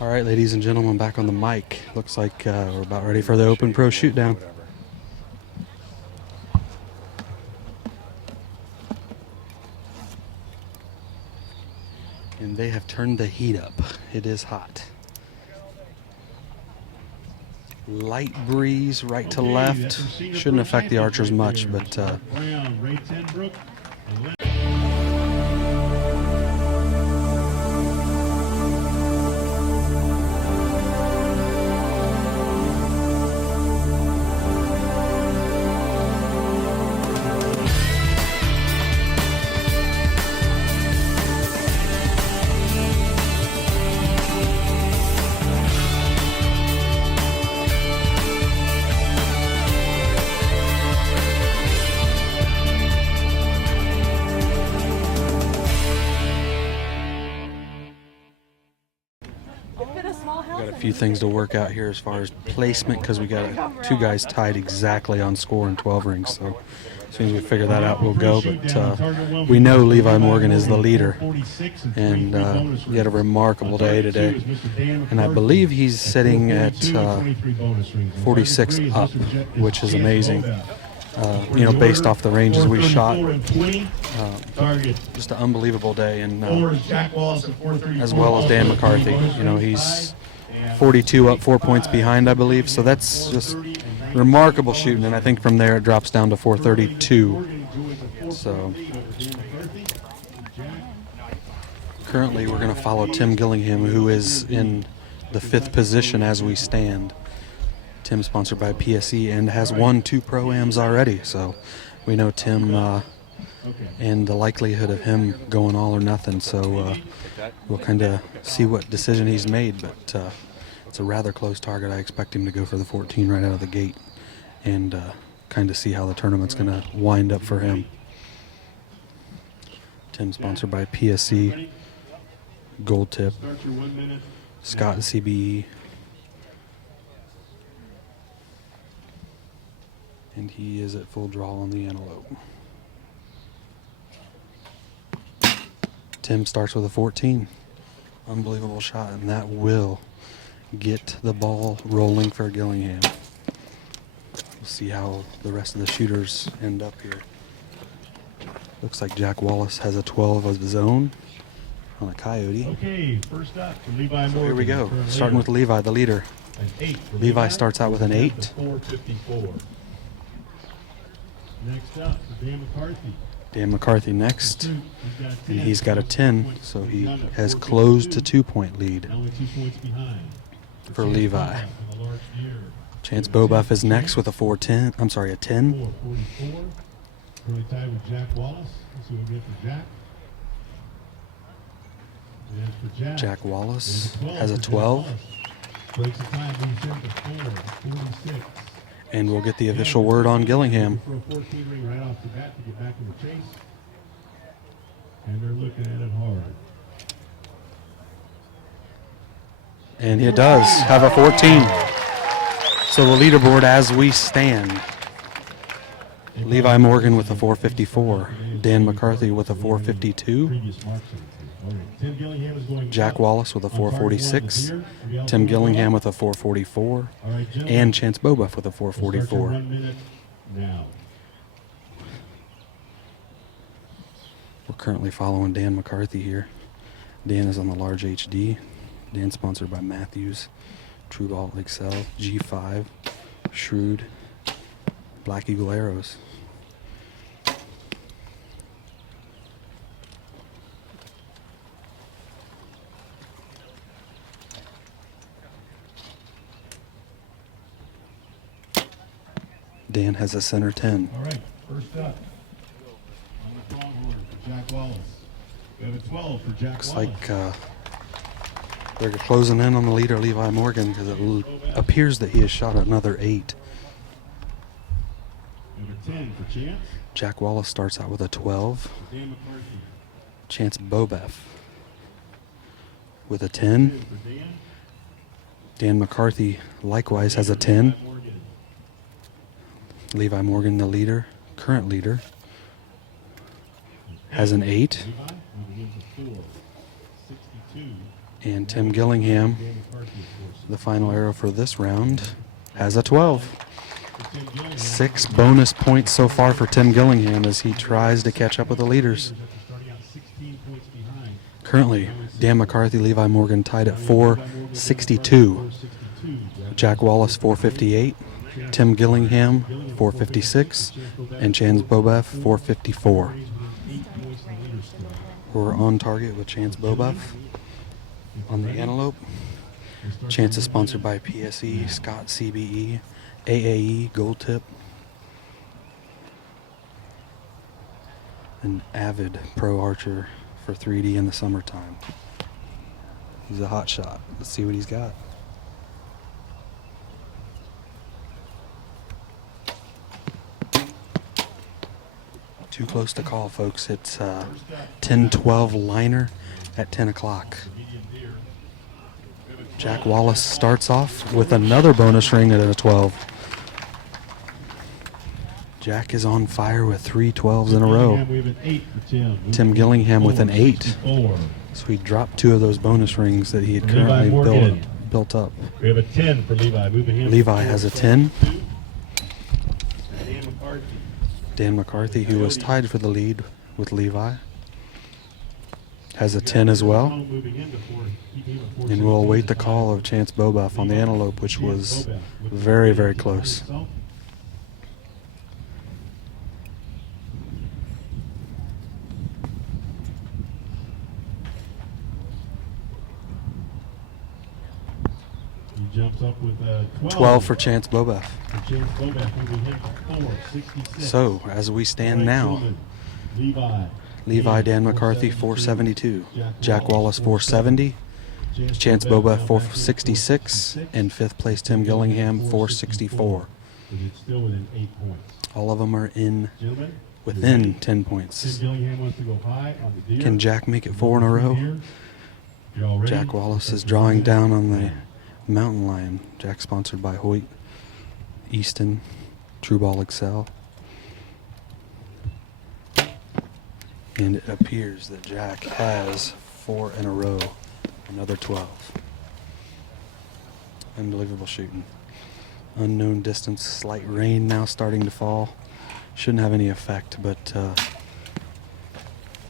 All right, ladies and gentlemen, back on the mic. Looks like we're about ready for the Open Pro Shootdown. And they have turned the heat up. It is hot. Light breeze right to left. Shouldn't affect the archers much, but got a few things to work out here as far as placement, because we got two guys tied exactly on score in 12 rings. So as soon as we figure that out, we'll go. But we know Levi Morgan is the leader, and he had a remarkable day today. And I believe he's sitting at 46 up, which is amazing. Based off the ranges we shot, just an unbelievable day, and as well as Dan McCarthy. He's 42 up, 4 points behind, I believe. So that's just remarkable shooting, and I think from there it drops down to 432. So currently we're going to follow Tim Gillingham, who is in the 5th position as we stand. Tim, sponsored by PSE, and has won 2 Pro-Ams already. So we know Tim and the likelihood of him going all or nothing. So we'll kind of see what decision he's made. But it's a rather close target. I expect him to go for the 14 right out of the gate, and kind of see how the tournament's going to wind up for him. Tim, sponsored by PSE, Gold Tip, Scott CBE. And he is at full draw on the antelope. Tim starts with a 14. Unbelievable shot, and that will get the ball rolling for Gillingham. We'll see how the rest of the shooters end up here. Looks like Jack Wallace has a 12 of his own on a Coyote. Okay, first up for Levi Morgan. So here we go, starting with Levi, the leader. Levi starts out with an 8. 454. Next up for Dan McCarthy. Dan McCarthy next, and he's got a 10, so he has closed to 2-point lead for Levi. Chance Bobuff is next with a 4-10. I'm sorry, a 10. 444. Currently tied with Jack Wallace. Let's see what we get for Jack. And for Jack Wallace has a 12. Breaks the time, moves in to 46. And we'll get the official word on Gillingham. For a 14 ring right off the bat to get back in the chase. And they're looking at it hard. And he does have a 14. So the leaderboard as we stand: Levi Morgan with a 454, Dan McCarthy with a 452, Jack Wallace with a 446, Tim Gillingham with a 444, and Chance Bobuff with a 444. We're currently following Dan McCarthy here. Dan is on the large HD. Dan sponsored by Matthews, True Ball Excel, G5, Shrewd, Black Eagle Arrows. Dan has a center 10. All right, first up on the front order for Jack Wallace. We have a 12 for Jack Looks Wallace. like they're closing in on the leader, Levi Morgan, because it appears that he has shot another 8. Number 10 for Chance. Jack Wallace starts out with a 12. Dan McCarthy. Chance Bobuff with a 10. For Dan. Dan McCarthy likewise has a 10. Levi Morgan, the leader, current leader, has an 8. And Tim Gillingham, the final arrow for this round, has a 12. 6 bonus points so far for Tim Gillingham as he tries to catch up with the leaders. Currently, Dan McCarthy, Levi Morgan tied at 462. Jack Wallace 458, Tim Gillingham 456, and Chance Bobeff 454. We're on target with Chance Bobeff on the Antelope. Chance is sponsored by PSE, Scott CBE, AAE, Gold Tip, an avid pro archer for 3D in the summertime. He's a hot shot. Let's see what he's got. Too close to call, folks. It's 10-12 liner at 10 o'clock. Jack Wallace starts off with another bonus ring at a 12. Jack is on fire with 3 12s in a row. Tim Gillingham with an 8. So he dropped 2 of those bonus rings that he had currently built up. We have a 10 for Levi. Levi has a 10. Dan McCarthy, who was tied for the lead with Levi, has a 10 as well. And we'll await the call of Chance Bobeff on the Antelope, which was very, very close. Jumps up with 12 for Chance Bobeff. So, as we stand now, Levi Dan McCarthy 472, Jack Wallace 470, Chance Bobeff 466, and 5th place Tim Gillingham 464. All of them are within 10 points. Can Jack make it 4 in a row? Jack Wallace is drawing down on the Mountain Lion. Jack sponsored by Hoyt, Easton, True Ball Excel. And it appears that Jack has 4 in a row. Another 12. Unbelievable shooting. Unknown distance. Slight rain now starting to fall. Shouldn't have any effect, but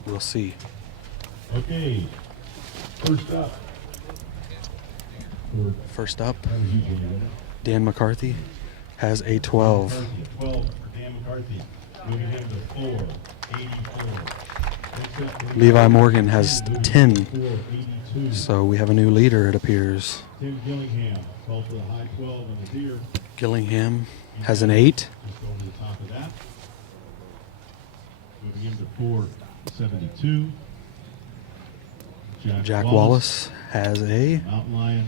we'll see. Okay. First up, Dan McCarthy has a 12. 12 for Dan McCarthy. Moving him to 484. Levi Morgan has 10. 482. So we have a new leader, it appears. Tim Gillingham, 12 for the high 12 on the deer. Gillingham has an 8. Just over the top of that. Moving him to 472. Jack Wallace has a Mountain Lion.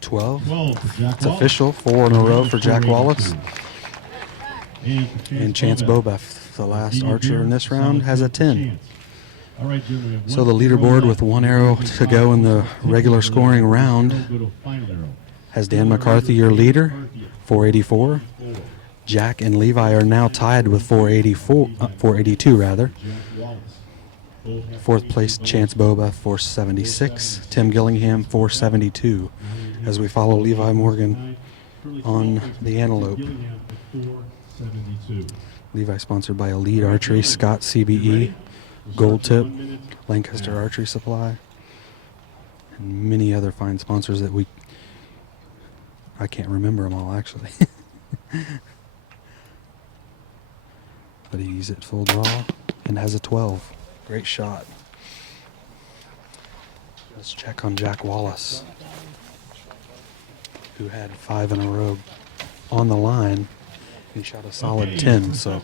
12. 12 for Jack It's Wallace. official. 4 in a row for Jack Wallace. 482. And Chance Bobeff, the last archer in this round, has a 10. All right, Jim, we have So the one leaderboard arrow with 1 arrow to go in the regular scoring round has Dan McCarthy, your leader, 484. Jack and Levi are now tied with 482 rather. 4th place Chance Bobeff 476, Tim Gillingham 472, as we follow Levi Morgan on the Antelope. Levi sponsored by Elite Archery, Scott CBE, Gold Tip, Lancaster Archery Supply, and many other fine sponsors that I can't remember them all actually. But he's at full draw and has a 12. Great shot. Let's check on Jack Wallace, who had 5 in a row on the line. He shot a solid 10. So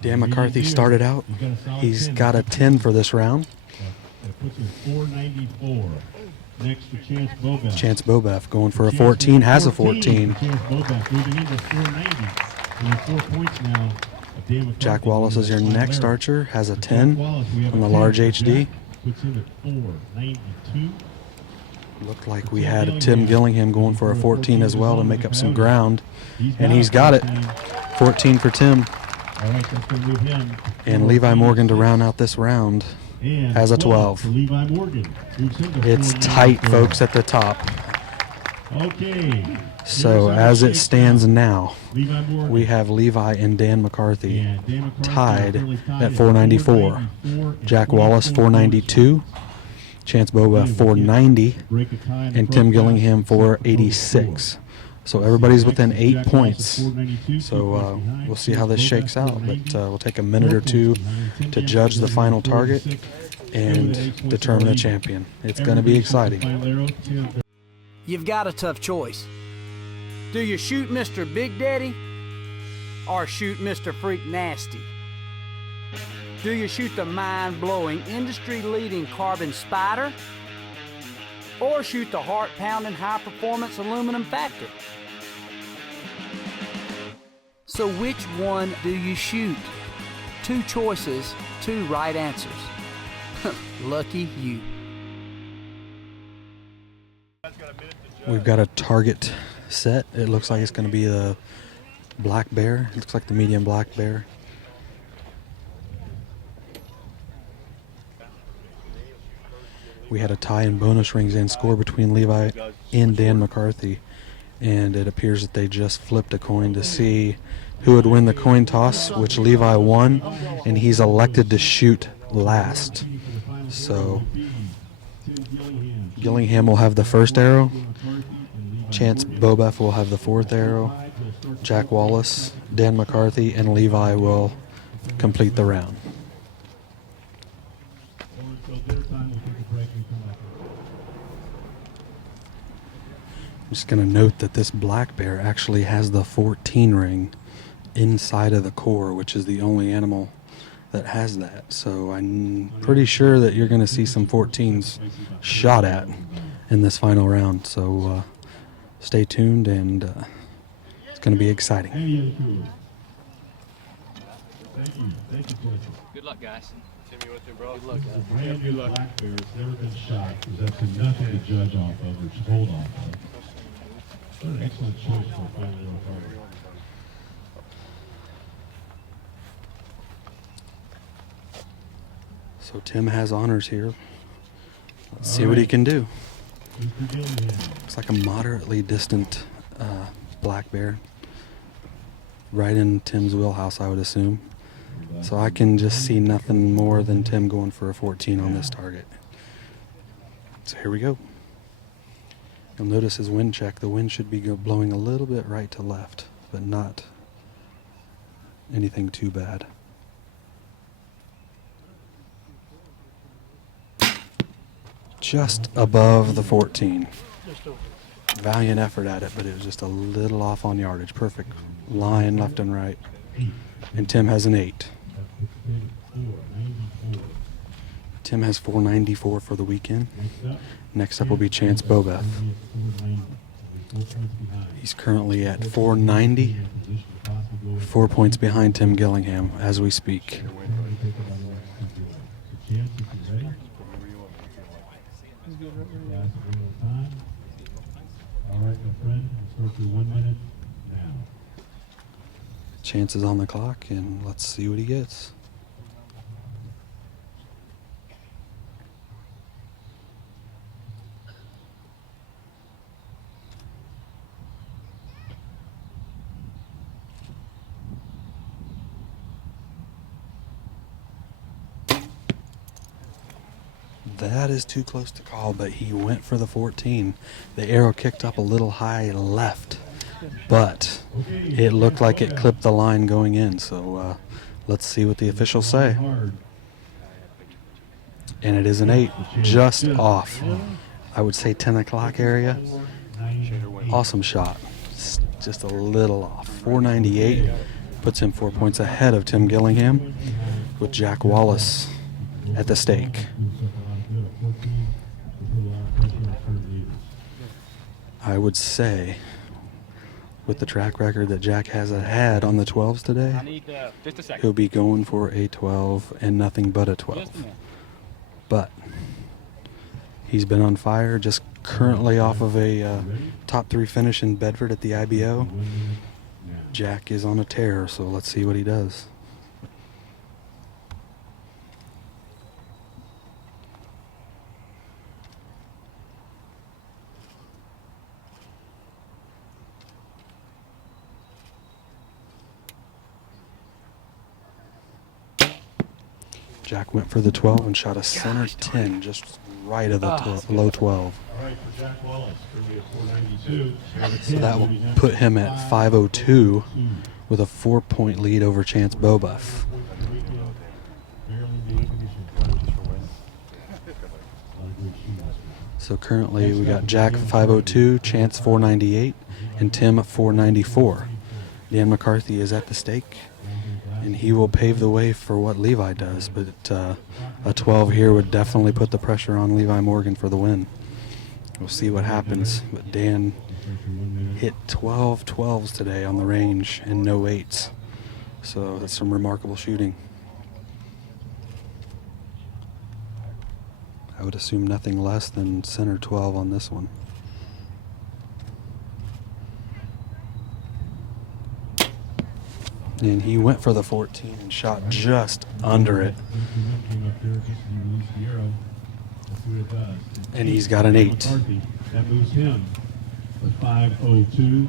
Dan McCarthy started out. He's got a 10 for this round. That puts him 494. Next for Chance Bobeff. Chance Bobeff going for a 14, has a 14. Chance Bobeff moving into 490. And 4 points now. Jack Wallace is your next archer, has a 10 on the large HD. Puts him at 492. Looked like we had Tim Gillingham going for a 14 as well to make up some ground. And he's got it. 14 for Tim. All right, that's going to move him. And Levi Morgan to round out this round And has a 12 12. for Levi Morgan. Moves him to It's 494. tight, folks, at the top. Okay. So Here's our as it shakedown. stands now, Levi Morgan. we have Levi and Dan McCarthy And Dan McCarthy tied currently tied at 494. and Jack Wallace 492, Chance Boba 490, break a tie in the and Tim protest, Gillingham except for 486. So everybody's within 8 points. So we'll see how this shakes out. But we'll take a minute or two to judge the final target and determine a champion. It's going to be exciting. You've got a tough choice. Do you shoot Mr. Big Daddy or shoot Mr. Freak Nasty? Do you shoot the mind-blowing, industry-leading Carbon Spider or shoot the heart-pounding, high-performance Aluminum Factor? So which one do you shoot? 2 choices, 2 right answers. Lucky you. We've got a target set. It looks like it's going to be the black bear. It looks like the medium black bear. We had a tie in bonus rings and score between Levi and Dan McCarthy, and it appears that they just flipped a coin to see who would win the coin toss, which Levi won, and he's elected to shoot last. So Gillingham will have the first arrow, Chance Bobeff will have the 4th arrow, Jack Wallace, Dan McCarthy, and Levi will complete the round. I'm just going to note that this black bear actually has the 14 ring inside of the core, which is the only animal that has that. So I'm pretty sure that you're going to see some 14s shot at in this final round. So stay tuned, and it's going to be exciting. Good luck, guys. Timmy, what's your bro? Good luck, guys. Brand new black bear. It's never been shot. There's absolutely nothing to judge off of or to hold off of. What an excellent choice for a final round target. So Tim has honors here. Let's see what he can do. Looks like a moderately distant black bear. Right in Tim's wheelhouse, I would assume. So I can just see nothing more than Tim going for a 14 on this target. So here we go. You'll notice his wind check. The wind should be blowing a little bit right to left, but not anything too bad. Just above the 14. Valiant effort at it, but it was just a little off on yardage. Perfect line left and right. And Tim has an 8. Tim has 494 for the weekend. Next up will be Chance Bobeff. He's currently at 490, 4 points behind Tim Gillingham as we speak. All right, my friend, start your 1 minute now. Chance is on the clock, and let's see what he gets. That is too close to call, but he went for the 14. The arrow kicked up a little high left, but it looked like it clipped the line going in. So let's see what the officials say. And it is an 8, just off. I would say 10 o'clock area. Awesome shot. Just a little off. 498 puts him 4 points ahead of Tim Gillingham, with Jack Wallace at the stake. I would say, with the track record that Jack has had on the 12s today, he'll be going for a 12 and nothing but a 12. But he's been on fire, just currently off of a top 3 finish in Bedford at the IBO. Jack is on a tear, so let's see what he does. Jack went for the 12 and shot a center 10, just right of the low 12. All right, for Jack Wallace, currently at 492. So that will put him at 502 with a 4-point lead over Chance Bobuff. So currently we got Jack 502, Chance 498, and Tim 494. Dan McCarthy is at the stake, and he will pave the way for what Levi does, but a 12 here would definitely put the pressure on Levi Morgan for the win. We'll see what happens, but Dan hit 12 12s today on the range and no 8s, so that's some remarkable shooting. I would assume nothing less than center 12 on this one. And he went for the 14 and shot just under it. And he's got an 8. That moves him to 502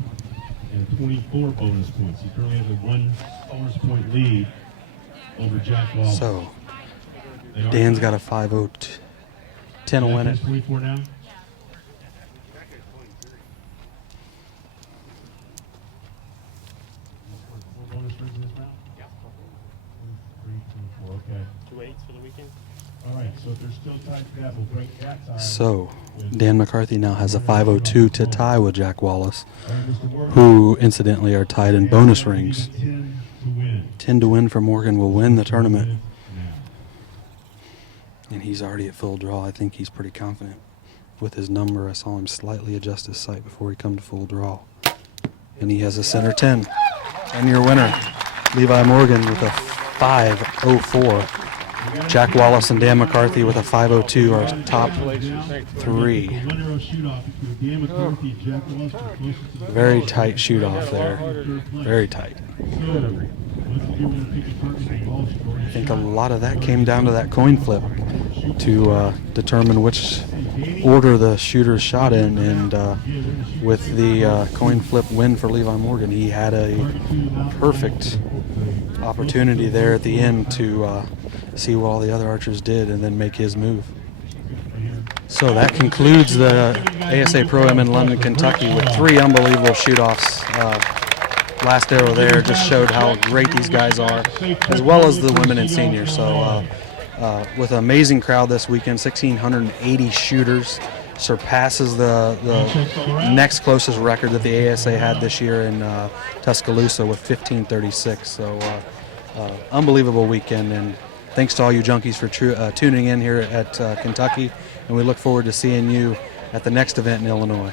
and 24 bonus points. He currently has a 1 bonus point lead over Jack Wallace. So Dan's got a 502. 10 will win it. 24 now. Okay. 2 8s for the weekend. All right, so if there's still time for that, we'll break that time. So Dan McCarthy now has a 502 to tie with Jack Wallace, who incidentally are tied in bonus rings. 10 to win for Morgan will win the tournament. And he's already at full draw. I think he's pretty confident with his number. I saw him slightly adjust his sight before he come to full draw. And he has a center 10. And your winner, Levi Morgan with a 504. Jack Wallace and Dan McCarthy with a 502 are top 3. Very tight shoot off there. Very tight. I think a lot of that came down to that coin flip to determine which order the shooters shot in, and with the coin flip win for Levi Morgan, he had a perfect opportunity there at the end to see what all the other archers did and then make his move. So that concludes the ASA Pro-Am in London, Kentucky with 3 unbelievable shoot-offs. Last arrow there just showed how great these guys are, as well as the women and seniors. So with an amazing crowd this weekend, 1,680 shooters, surpasses the next closest record that the ASA had this year in Tuscaloosa with 1,536. So unbelievable weekend, and thanks to all you junkies for tuning in here at Kentucky, and we look forward to seeing you at the next event in Illinois.